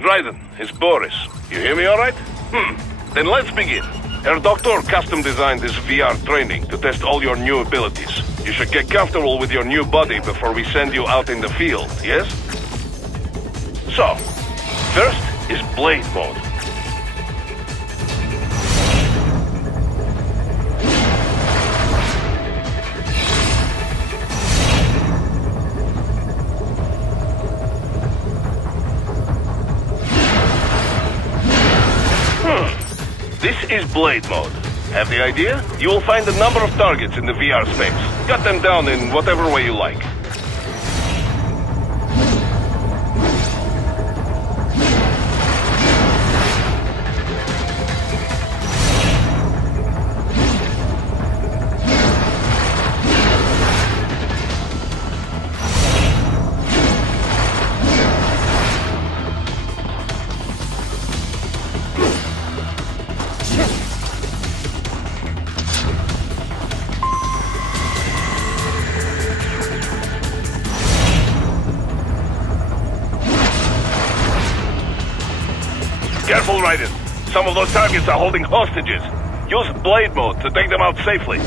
Raiden, it's Boris. You hear me all right? Then let's begin. Herr Doctor custom designed this VR training to test all your new abilities. You should get comfortable with your new body before we send you out in the field, yes? So, first is Blade Mode. This is Blade Mode. Have the idea? You will find a number of targets in the VR space. Cut them down in whatever way you like. Careful, Raiden. Some of those targets are holding hostages. Use Blade Mode to take them out safely.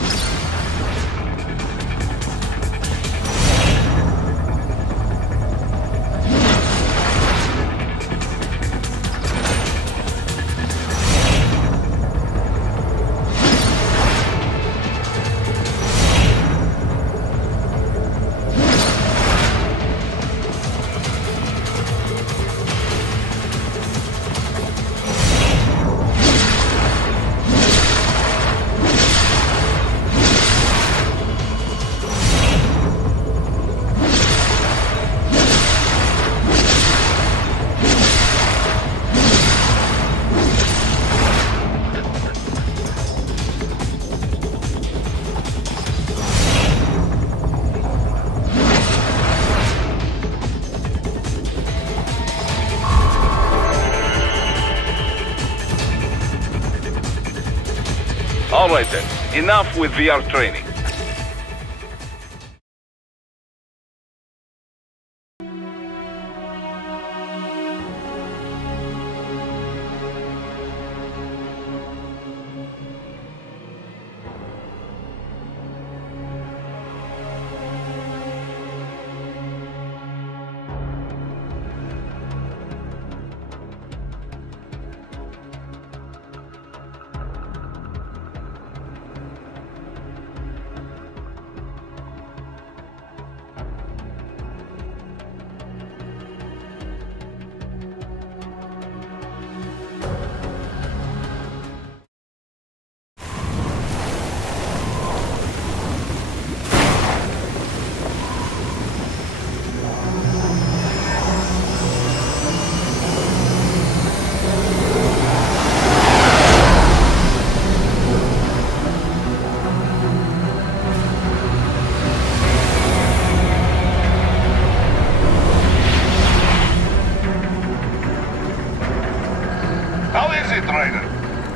All right then, enough with VR training.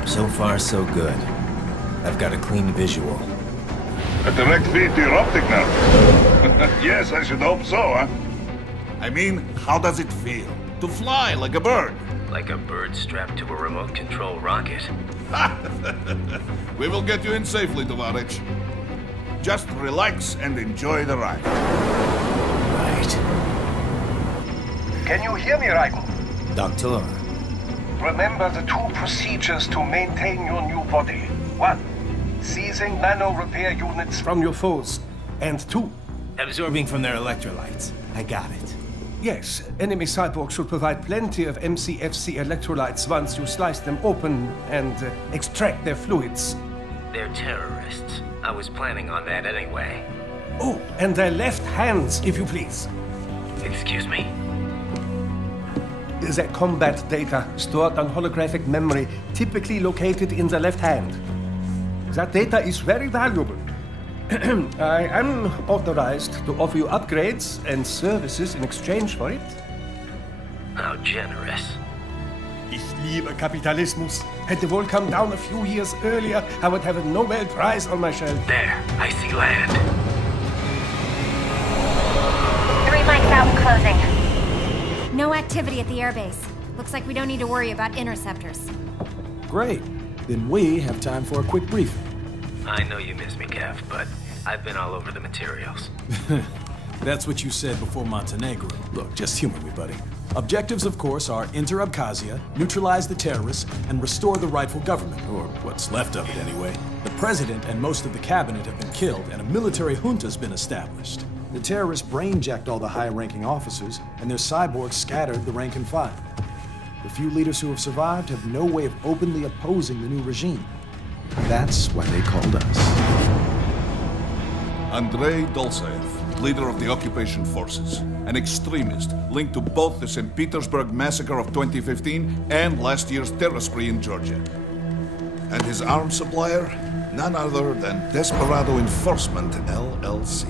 So far, so good. I've got a clean visual. A direct feed to your optic now. Yes, I should hope so, huh? I mean, how does it feel? To fly like a bird? Like a bird strapped to a remote control rocket. We will get you in safely, Tovarich. Just relax and enjoy the ride. Right. Can you hear me, Raiden? Doctor. Remember the two procedures to maintain your new body. 1. Seizing nano repair units from your foes. And 2. Absorbing from their electrolytes. I got it. Yes, enemy cyborgs should provide plenty of MCFC electrolytes once you slice them open and extract their fluids. They're terrorists. I was planning on that anyway. Oh, and their left hands, if you please. Excuse me? The combat data stored on holographic memory, typically located in the left hand. That data is very valuable. I am authorized to offer you upgrades and services in exchange for it. How generous. Ich liebe Kapitalismus. Had the wall come down a few years earlier, I would have a Nobel Prize on my shelf. There, I see land. 3 mics out and closing. No activity at the airbase. Looks like we don't need to worry about interceptors. Great. Then we have time for a quick briefing. I know you miss me, Kev, but I've been all over the materials. That's what you said before Montenegro. Look, just humor me, buddy. Objectives, of course, are enter Abkhazia, neutralize the terrorists, and restore the rightful government, or what's left of it anyway. The president and most of the cabinet have been killed, and a military junta's been established. The terrorists brain-jacked all the high-ranking officers, and their cyborgs scattered the rank and file. The few leaders who have survived have no way of openly opposing the new regime. That's why they called us. Andrei Dolzaev, leader of the occupation forces, an extremist linked to both the St. Petersburg massacre of 2015 and last year's terror spree in Georgia. And his arms supplier, none other than Desperado Enforcement, LLC.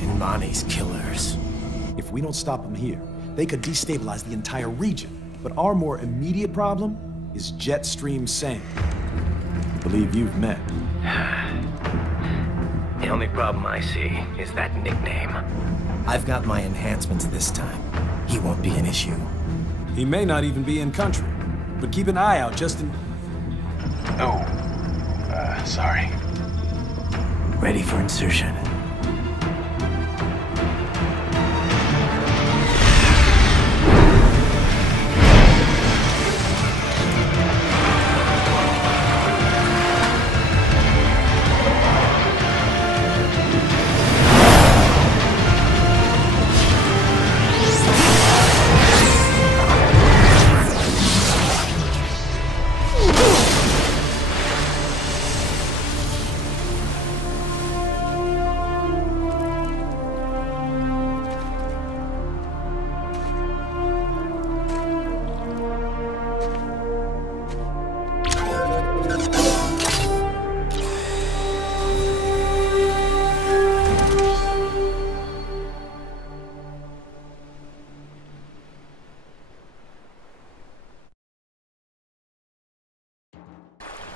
And Monty's killers. If we don't stop them here, they could destabilize the entire region. But our more immediate problem is Jetstream Singh. I believe you've met. The only problem I see is that nickname. I've got my enhancements this time. He won't be an issue. He may not even be in country, but keep an eye out just in... Oh, sorry. Ready for insertion.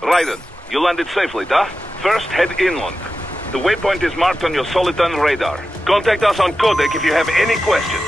Raiden, you landed safely, da? First, head inland. The waypoint is marked on your Soliton radar. Contact us on Codec if you have any questions.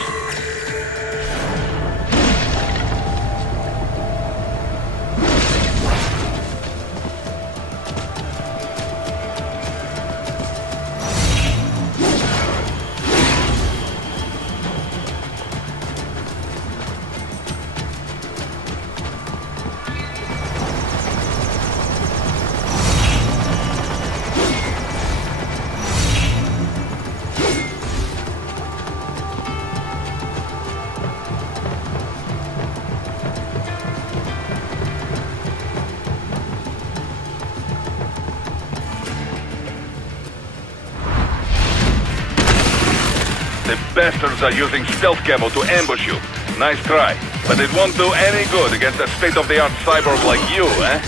The bastards are using stealth camo to ambush you. Nice try. But it won't do any good against a state-of-the-art cyborg like you, eh?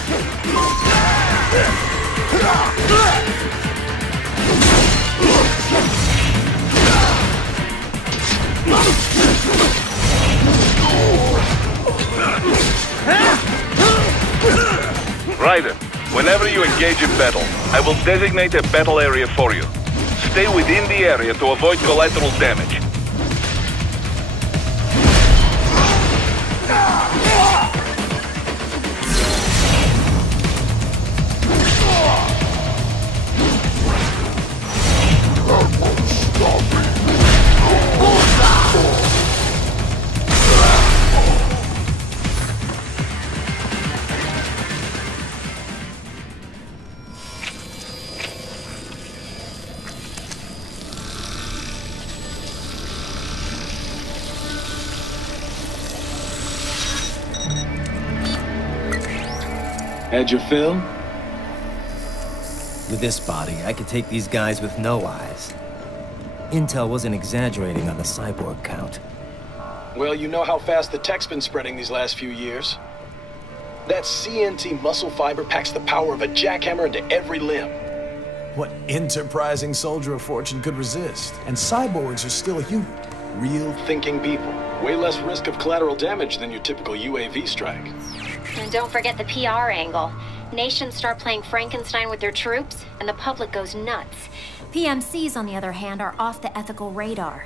Raiden, whenever you engage in battle, I will designate a battle area for you. Stay within the area to avoid collateral damage. Had your fill? With this body, I could take these guys with no eyes. Intel wasn't exaggerating on the cyborg count. Well, you know how fast the tech's been spreading these last few years. That CNT muscle fiber packs the power of a jackhammer into every limb. What enterprising soldier of fortune could resist? And cyborgs are still human. Real Thinking people. Way less risk of collateral damage than your typical UAV strike. And don't forget the PR angle. Nations start playing Frankenstein with their troops, and the public goes nuts. PMCs, on the other hand, are off the ethical radar.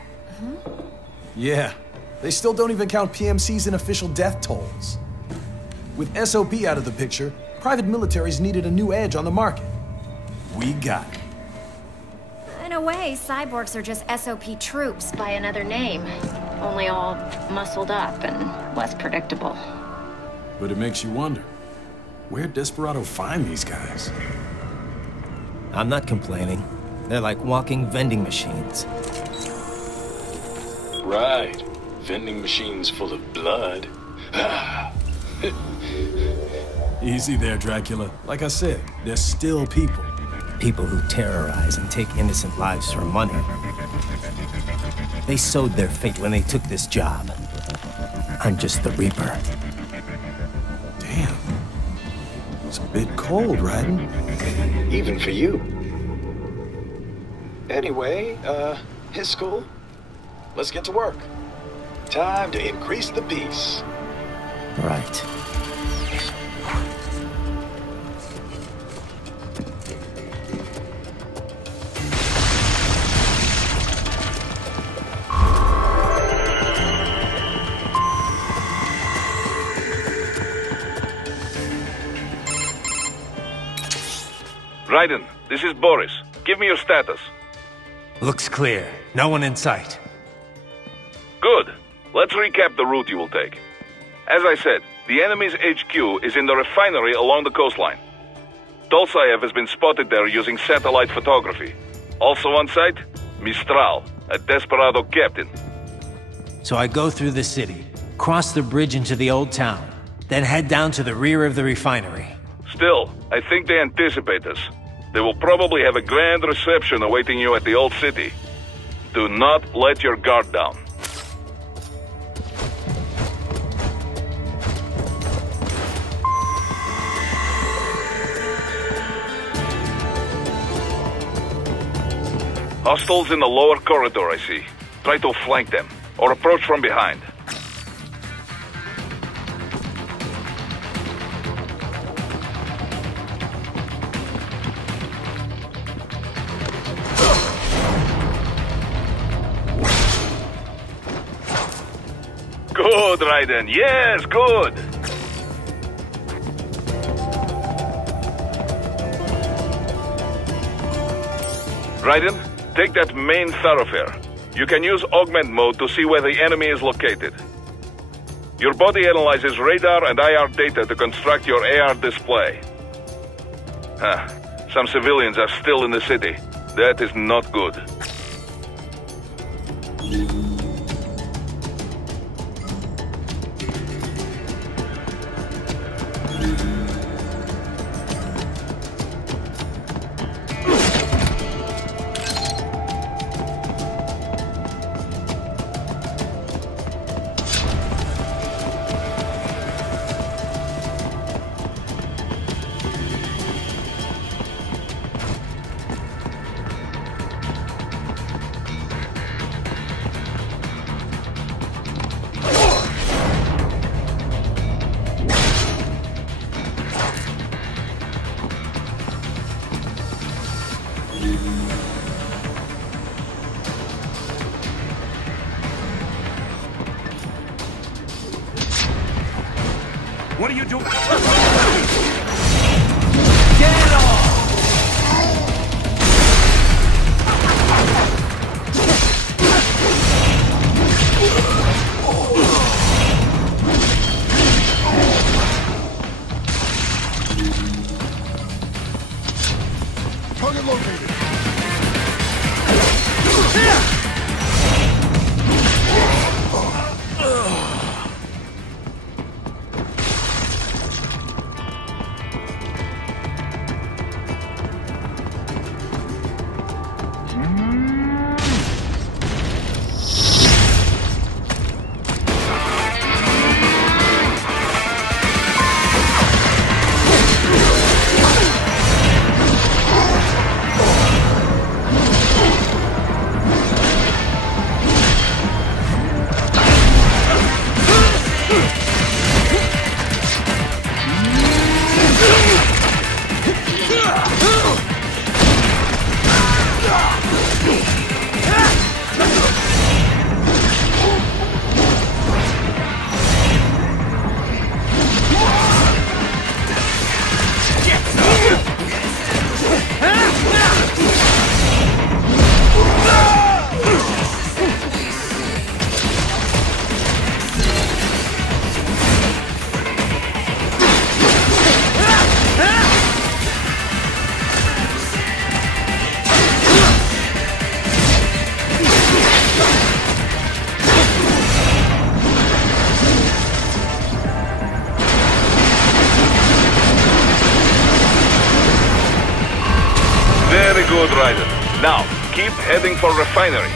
Yeah, they still don't even count PMCs in official death tolls. With SOP out of the picture, private militaries needed a new edge on the market. We got it. In a way, cyborgs are just SOP troops by another name. Only all muscled up and less predictable. But it makes you wonder, where'd Desperado find these guys? I'm not complaining. They're like walking vending machines. Right. Vending machines full of blood. Easy there, Dracula. Like I said, they're still people. People who terrorize and take innocent lives for money. They sowed their fate when they took this job. I'm just the Reaper. Damn. It's a bit cold, Raiden. Even for you. Anyway, his school. Let's get to work. Time to increase the peace. Right. Raiden, this is Boris. Give me your status. Looks clear. No one in sight. Good. Let's recap the route you will take. As I said, the enemy's HQ is in the refinery along the coastline. Dolsaev has been spotted there using satellite photography. Also on site, Mistral, a Desperado captain. So I go through the city, cross the bridge into the old town, then head down to the rear of the refinery. Still, I think they anticipate us. They will probably have a grand reception awaiting you at the old city. Do not let your guard down. Hostiles in the lower corridor, I see. Try to flank them, or approach from behind. Good, Raiden. Yes, good. Raiden, take that main thoroughfare. You can use augment mode to see where the enemy is located. Your body analyzes radar and IR data to construct your AR display. Some civilians are still in the city. That is not good. What are you doing? Get off! Target located. good, Raiden. Now, keep heading for refinery.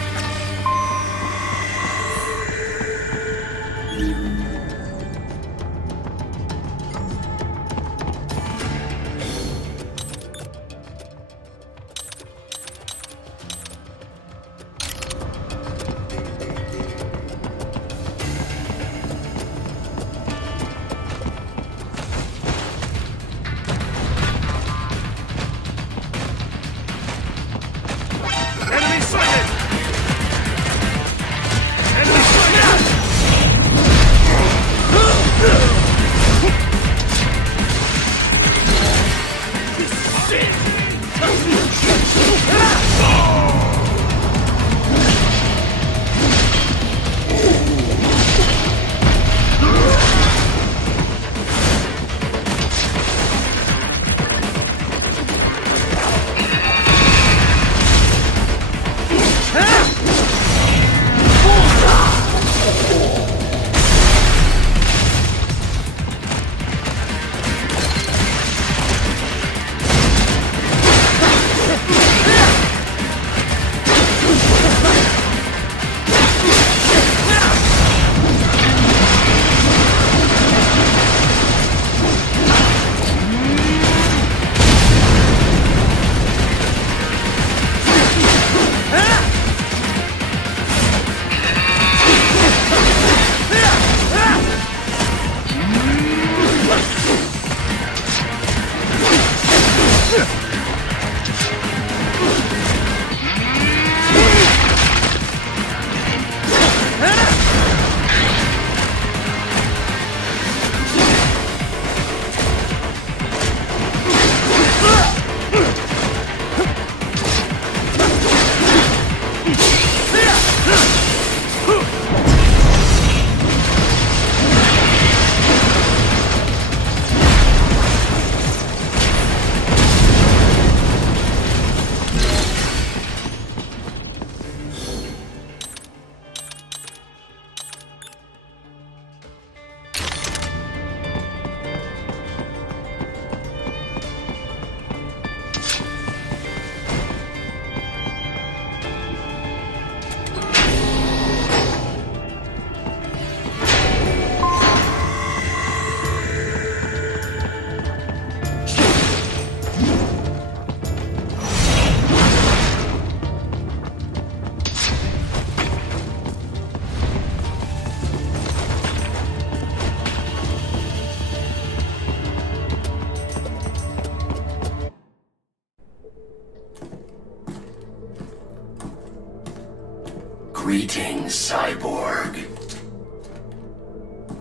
Greetings, cyborg.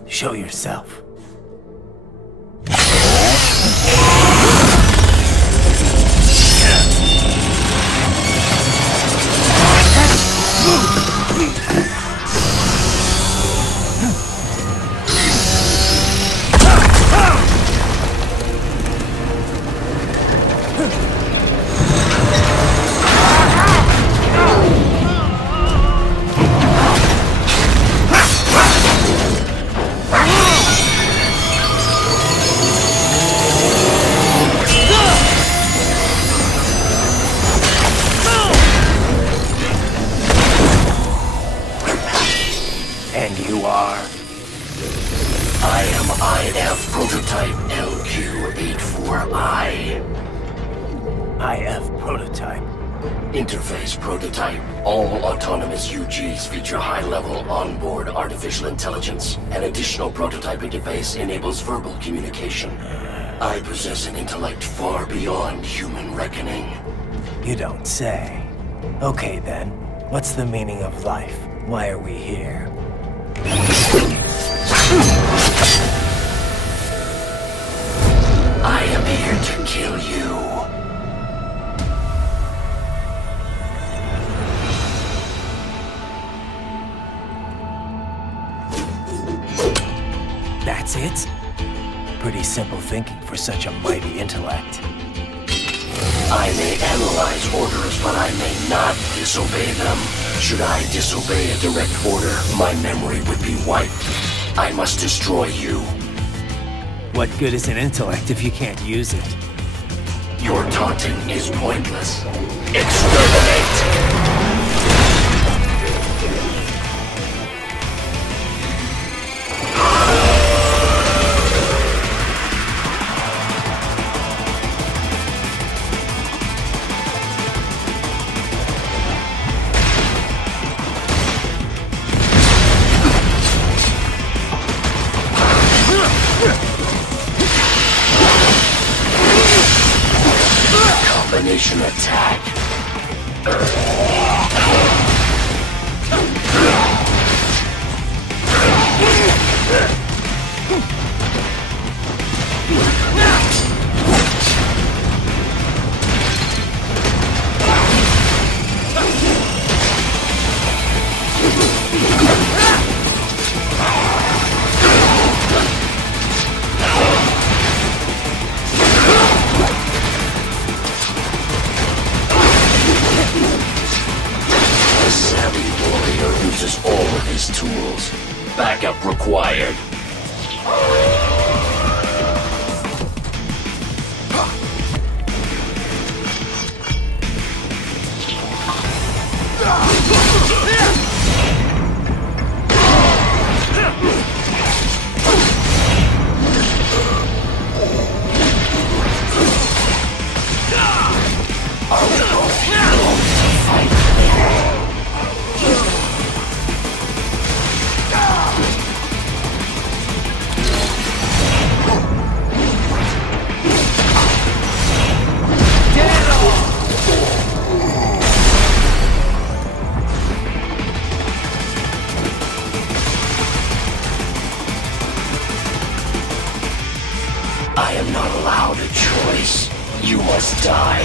Show yourself. And you are? I am IF Prototype LQ84I. IF Prototype. Interface Prototype. All autonomous UGs feature high-level onboard artificial intelligence. An additional prototype interface enables verbal communication. I possess an intellect far beyond human reckoning. You don't say. Okay then, what's the meaning of life? Why are we here? I am here to kill you. That's it? Pretty simple thinking for such a mighty intellect. I may analyze orders, but I may not disobey them. Should I disobey a direct order, my memory would be wiped. I must destroy you. What good is an intellect if you can't use it? Your taunting is pointless. Exterminate! Combination attack. A savvy warrior uses all of his tools. Backup required. I am not allowed a choice. You must die.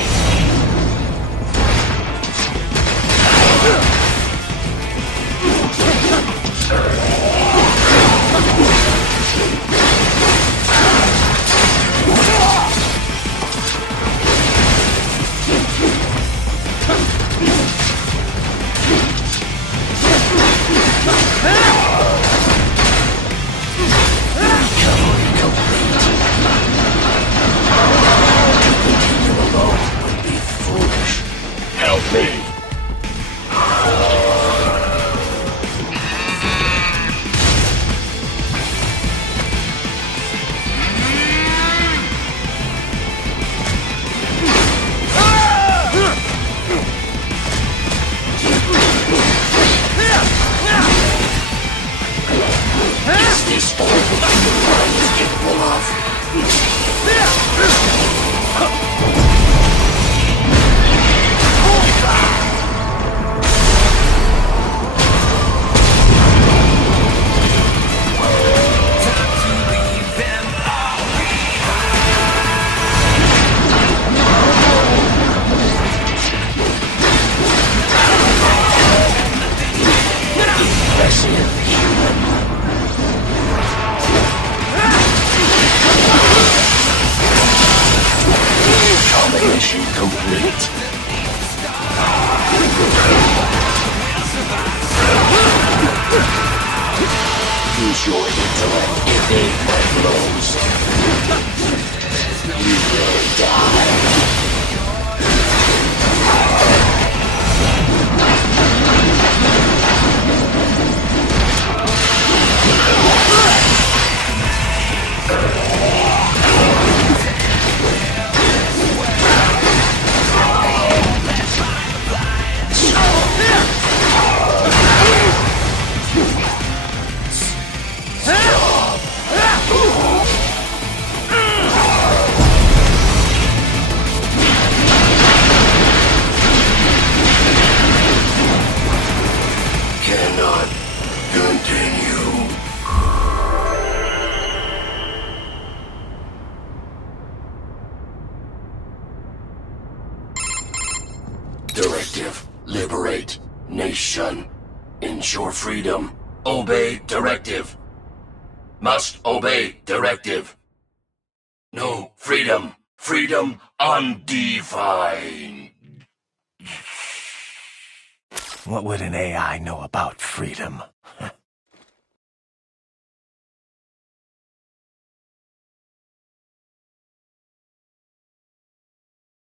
Help me! Is this all the human mind is capable of? Combination complete. Use your intellect, evade my blows. You will die. Cannot continue. Directive. Liberate. Nation. Ensure freedom. Obey directive. Must obey directive. No freedom. Freedom undefined. What would an AI know about freedom?